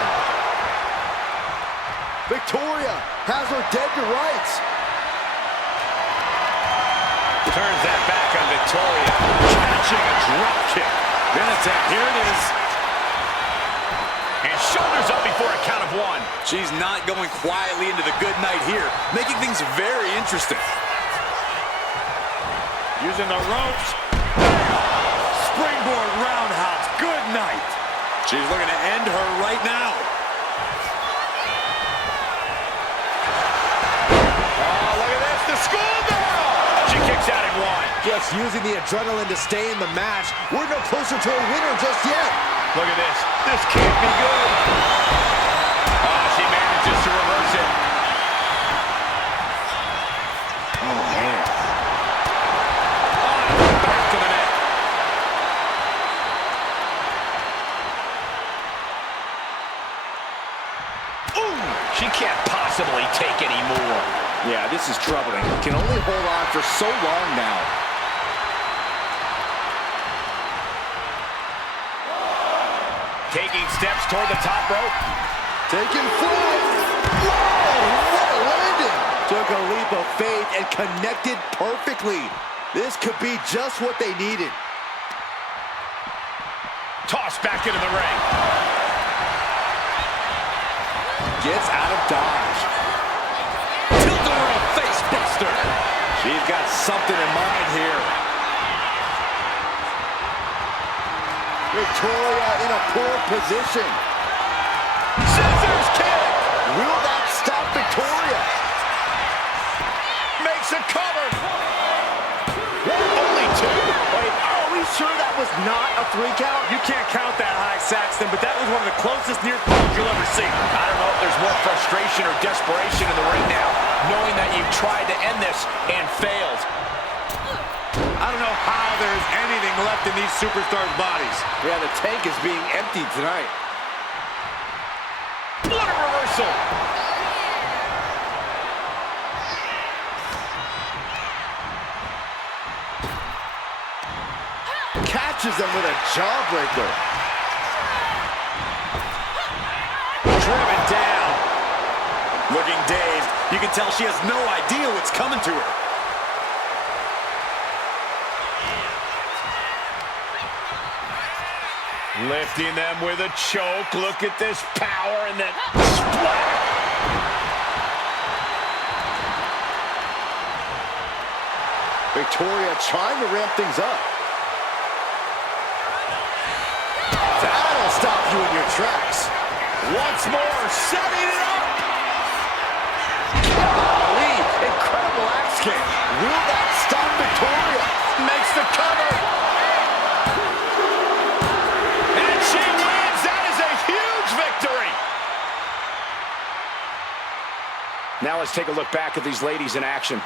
Victoria has her dead to rights. Turns that back on Victoria. Catching a drop kick. Then attack. Here it is. And shoulders up before a count of one. She's not going quietly into the good night here, making things very interesting. Using the ropes. Springboard roundhouse. Good night. She's looking to end her right now. Oh, look at this. The schoolgirl. She kicks out at one. Just using the adrenaline to stay in the match. We're no closer to a winner just yet. Look at this. This can't be good. Oh, she manages to reverse it. Oh, man. Back to the net. Ooh, she can't possibly take any more. Yeah, this is troubling. Can only hold on for so long now. Taking steps toward the top rope. Taking flight. Whoa, what a landing. Took a leap of faith and connected perfectly. This could be just what they needed. Tossed back into the ring. Gets out of dodge. Tilt-a-whirl face buster. She's got something in mind here. Victoria in a poor position. Scissors kick. Will that stop Victoria? Makes a cover. Only two. Wait, are we sure that was not a 3 count? You can't count that high, Saxton, but that was one of the closest near falls you'll ever see. I don't know if there's more frustration or desperation in the ring now, knowing that you've tried to end this and failed. I don't know how there's anything left in these superstars' bodies. Yeah, the tank is being emptied tonight. What a reversal. Catches them with a jawbreaker. Driven down. Looking dazed. You can tell she has no idea what's coming to her. Lifting them with a choke. Look at this power and then splat. Victoria trying to ramp things up. That'll stop you in your tracks. Once more, setting it up. Golly, incredible axe kick. Will that stop Victoria? Makes the cover. Now let's take a look back at these ladies in action.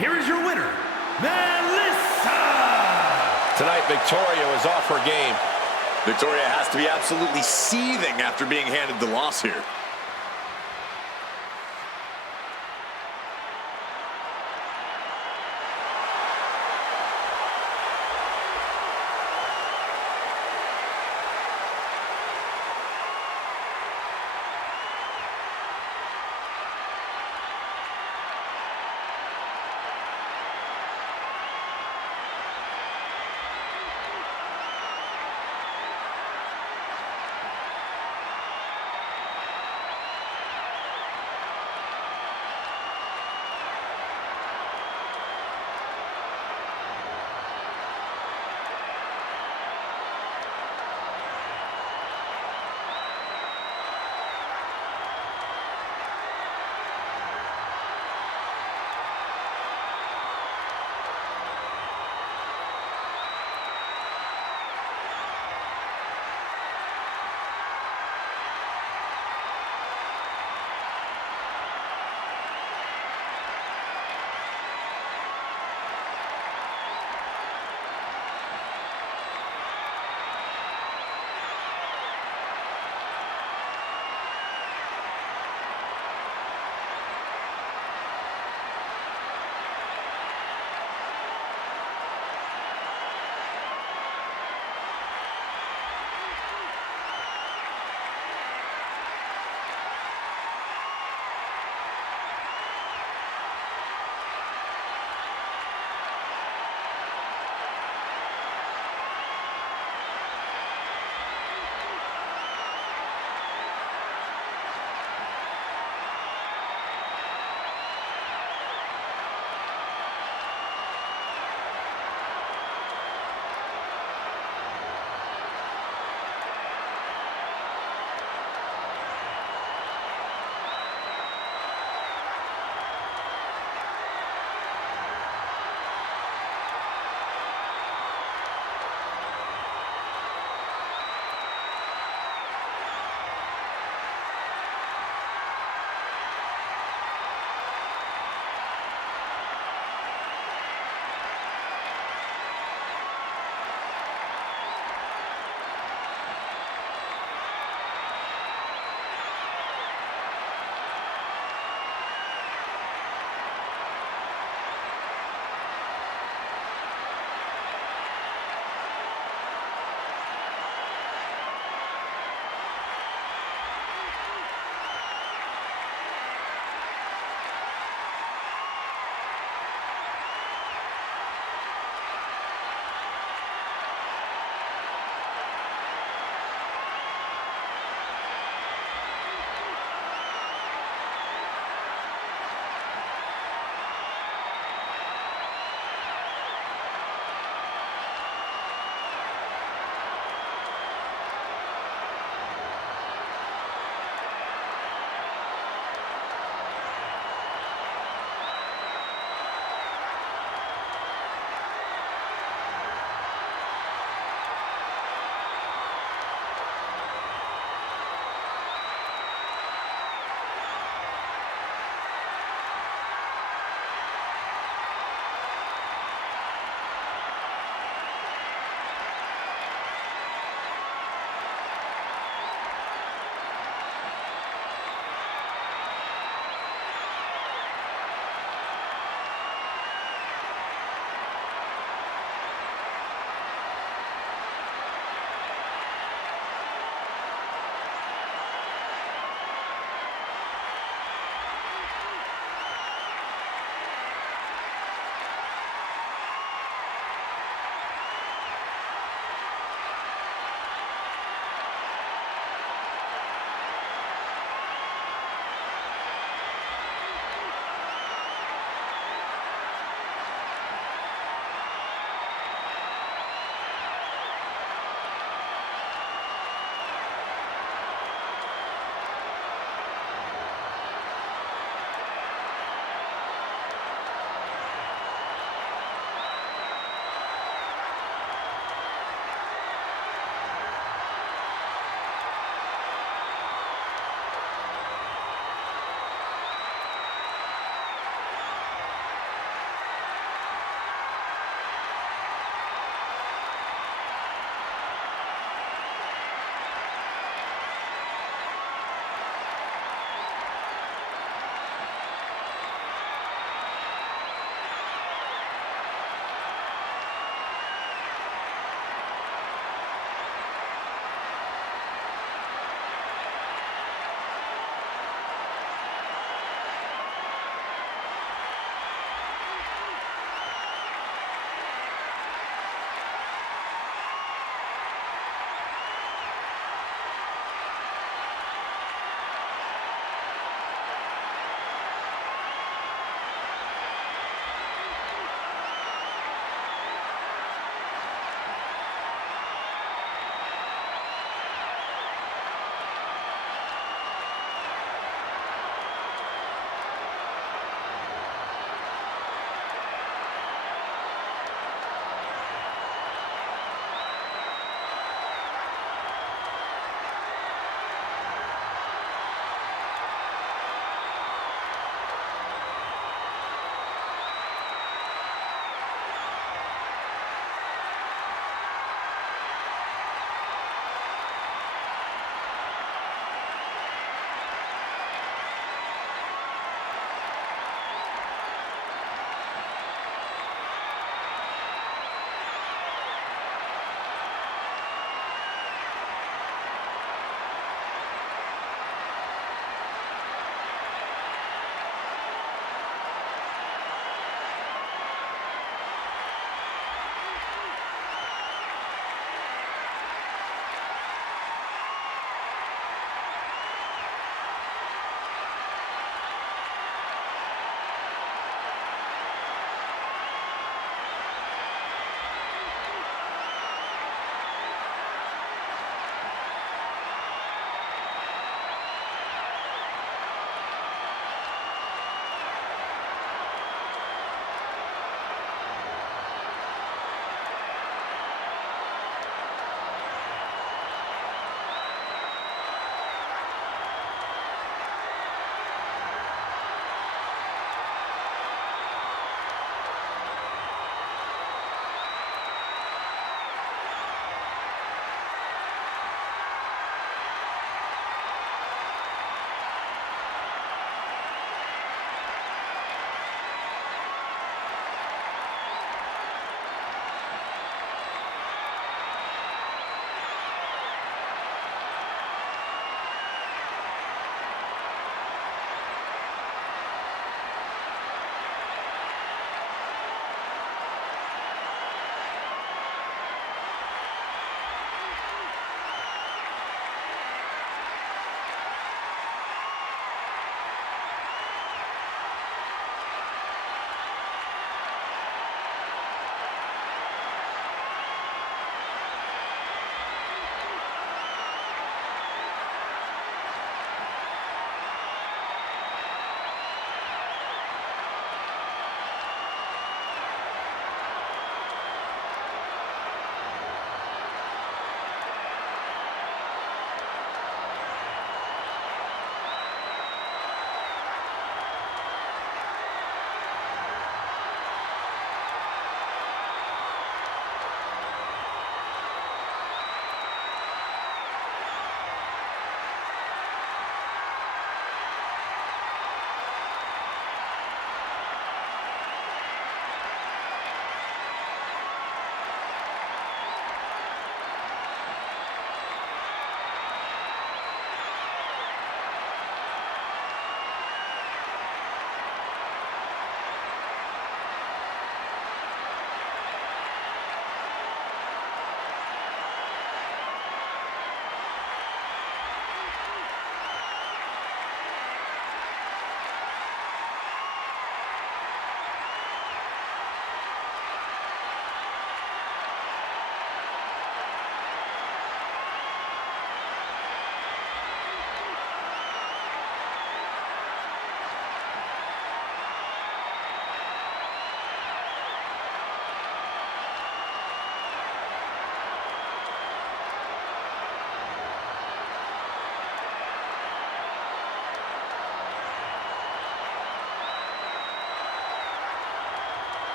Here is your winner, Melissa! Tonight, Victoria was off her game. Victoria has to be absolutely seething after being handed the loss here.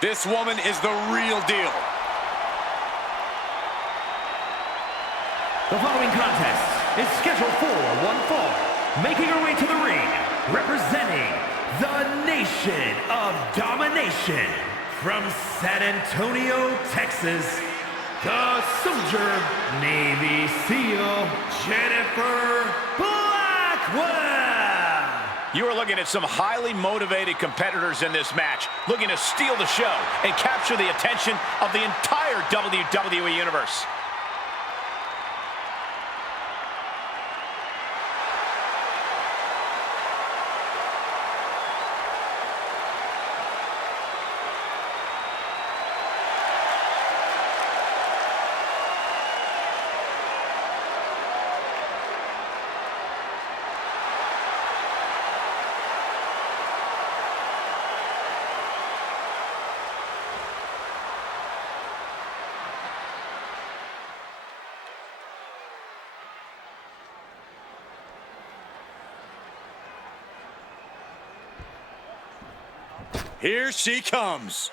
This woman is the real deal. The following contest is scheduled for one fall. Making her way to the ring, representing the Nation of Domination, from San Antonio, Texas, the Soldier, Navy SEAL, Jennifer Blackwell. You are looking at some highly motivated competitors in this match, looking to steal the show and capture the attention of the entire WWE Universe. Here she comes.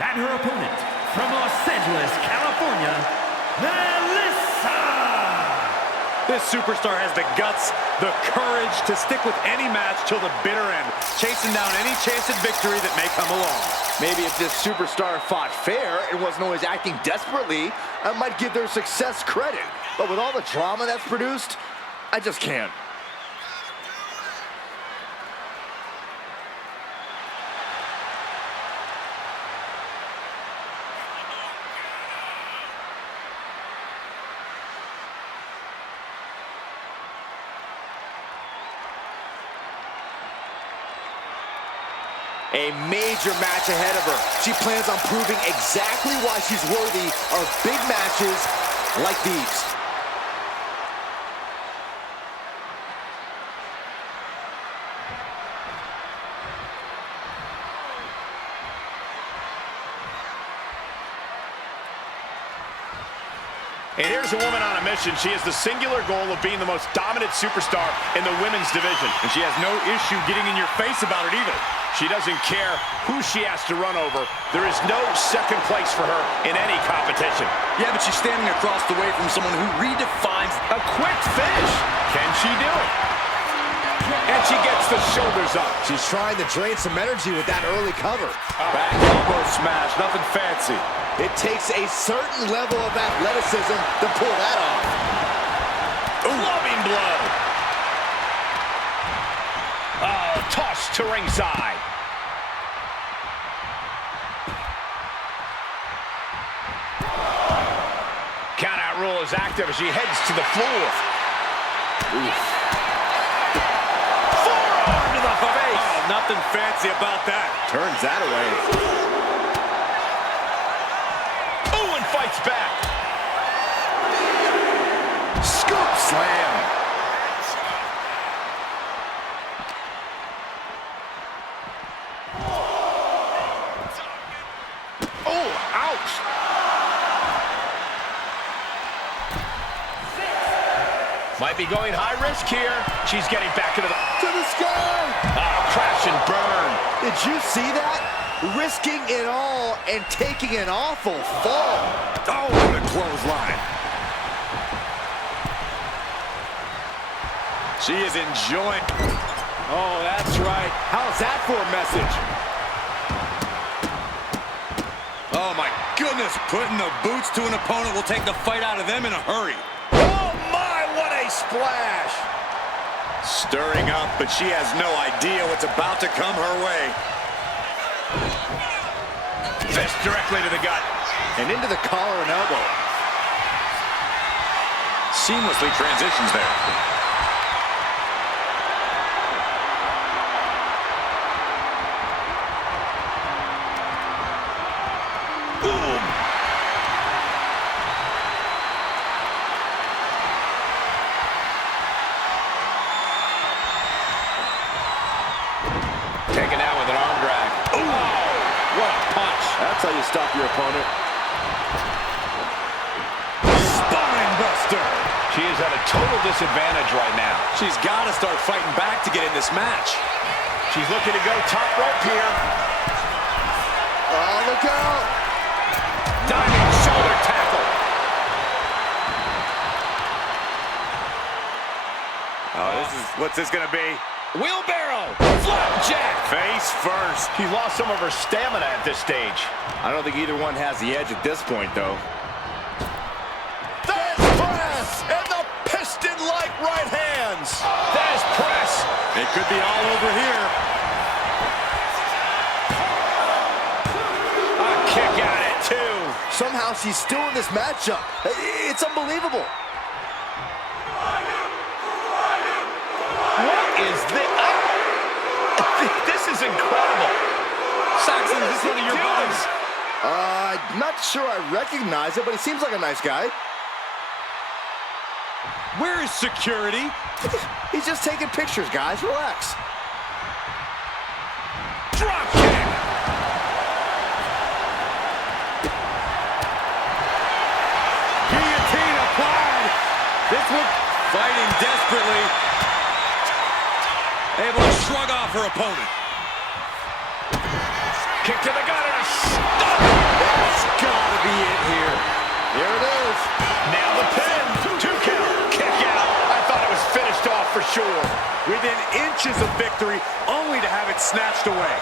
And her opponent, from Los Angeles, California, Melissa! This superstar has the guts, the courage to stick with any match till the bitter end, chasing down any chance at victory that may come along. Maybe if this superstar fought fair and wasn't always acting desperately, I might give their success credit. But with all the drama that's produced, I just can't. A major match ahead of her. She plans on proving exactly why she's worthy of big matches like these. And here's a woman on a mission. She has the singular goal of being the most dominant superstar in the women's division. And she has no issue getting in your face about it either. She doesn't care who she has to run over. There is no second place for her in any competition. Yeah, but she's standing across the way from someone who redefines A quick finish. Can she do it? And she gets the shoulders up. She's trying to drain some energy with that early cover. back elbow smash, nothing fancy. It takes a certain level of athleticism to pull that off. Loving blow. Oh, toss to ringside. Countout rule is active as she heads to the floor. Forearm to the face. Oh, nothing fancy about that. Turns that away. Oh, and fights back. Scoop slam. Oh, ouch. Might be going high risk here. She's getting back into the... To the sky. Oh, crash and burn. Did you see that? Risking it all and taking an awful fall. Oh, what a clothesline. She is enjoying. Oh, that's right. How's that for a message? Oh, my goodness. Putting the boots to an opponent will take the fight out of them in a hurry. Oh, my, what a splash. Stirring up, but she has no idea what's about to come her way. Fist directly to the gut. And into the collar and elbow. Seamlessly transitions there. Boom. Taken out with an arm drag. Ooh, what a punch. That's how you stop your opponent. Spine buster. She is is at a total disadvantage right now. She's got to start fighting back to get in this match. She's looking to go top rope here. Oh, look out! Diving shoulder tackle. Oh, what's this gonna be? Wheelbarrow. Flapjack. Face first. She lost some of her stamina at this stage. I don't think either one has the edge at this point, though. There's press and the piston-like right hands. There's press. It could be all over here. A kick at it, too. Somehow she's still in this matchup. It's unbelievable. What is this? This is incredible. Saxon, is this one of your buddies? I'm not sure I recognize it, but he seems like a nice guy. Where is security? He's just taking pictures, guys. Relax. Drop kick. Guillotine applied. This one fighting desperately. Able to shrug off her opponent. Kick to the gut and a stun. That's gotta be it here. Here it is. Now the pin. 2 count. Kick out. I thought it was finished off for sure. Within inches of victory, only to have it snatched away.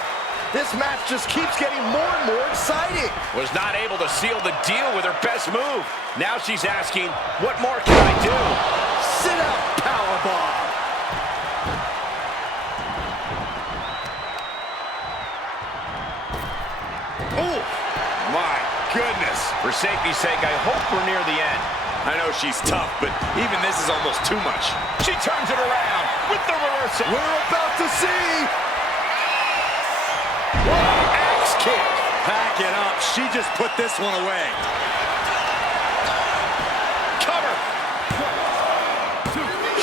This match just keeps getting more and more exciting. Was not able to seal the deal with her best move. Now she's asking, what more can I do? Sit out powerbomb. Oh, my goodness. For safety's sake, I hope we're near the end. I know she's tough, but even this is almost too much. She turns it around with the reversal. We're about to see. Axe kick. Pack it up. She just put this one away. Cover.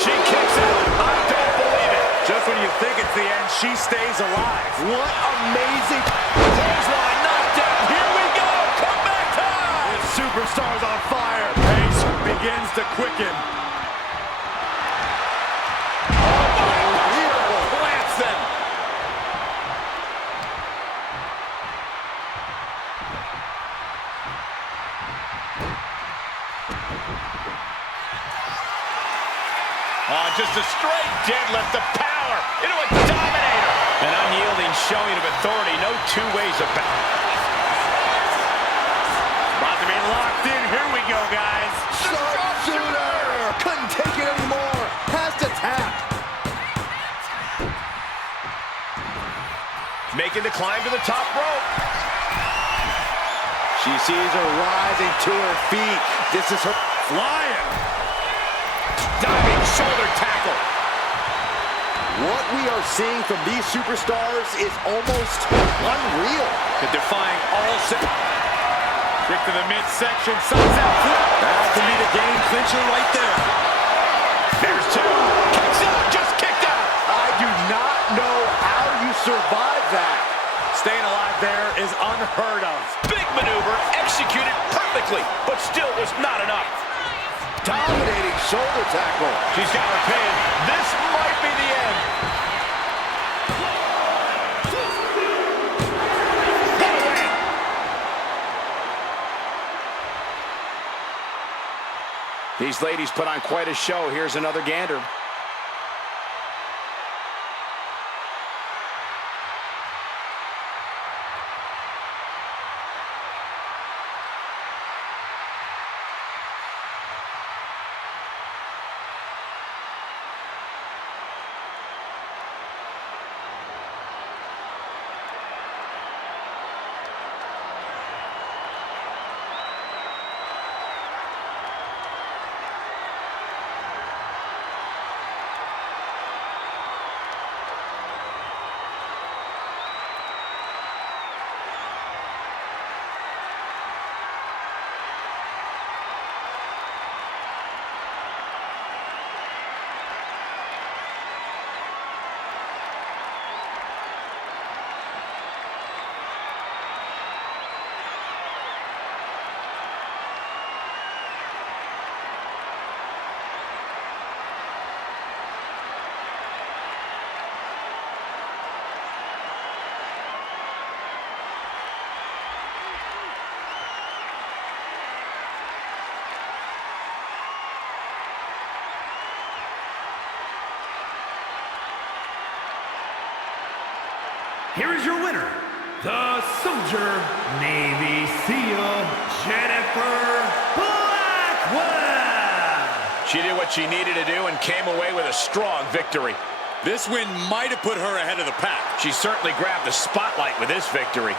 She kicks out. I don't believe it. Just when you think it's the end, she stays alive. What amazing. Clothesline knockdown. Here we go. Comeback time. This superstar's on fire. Pace begins to quicken. Plants them. Oh, just a straight deadlift of power into a dominator. An unyielding showing of authority. No two ways about it. About to be locked in. Here we go, guys. Sharpshooter. Couldn't take it anymore. Has to tap. Making the climb to the top rope. She sees her rising to her feet. This is her Flying. Diving shoulder tackle. What we are seeing from these superstars is almost unreal. Defying all Kick to the midsection. Sunset flip. That can be the game clincher right there. There's 2. Kicks out. Just kicked out. I do not know how you survive that. Staying alive there is unheard of. Big maneuver executed perfectly, but still was not enough. Dominating shoulder tackle. She's got her pin. This might be the end. What a win. These ladies put on quite a show. Here's another gander. here is your winner, the Soldier, Navy SEAL, Jennifer Blackwell. She did what she needed to do and came away with a strong victory. This win might have put her ahead of the pack. She certainly grabbed the spotlight with this victory.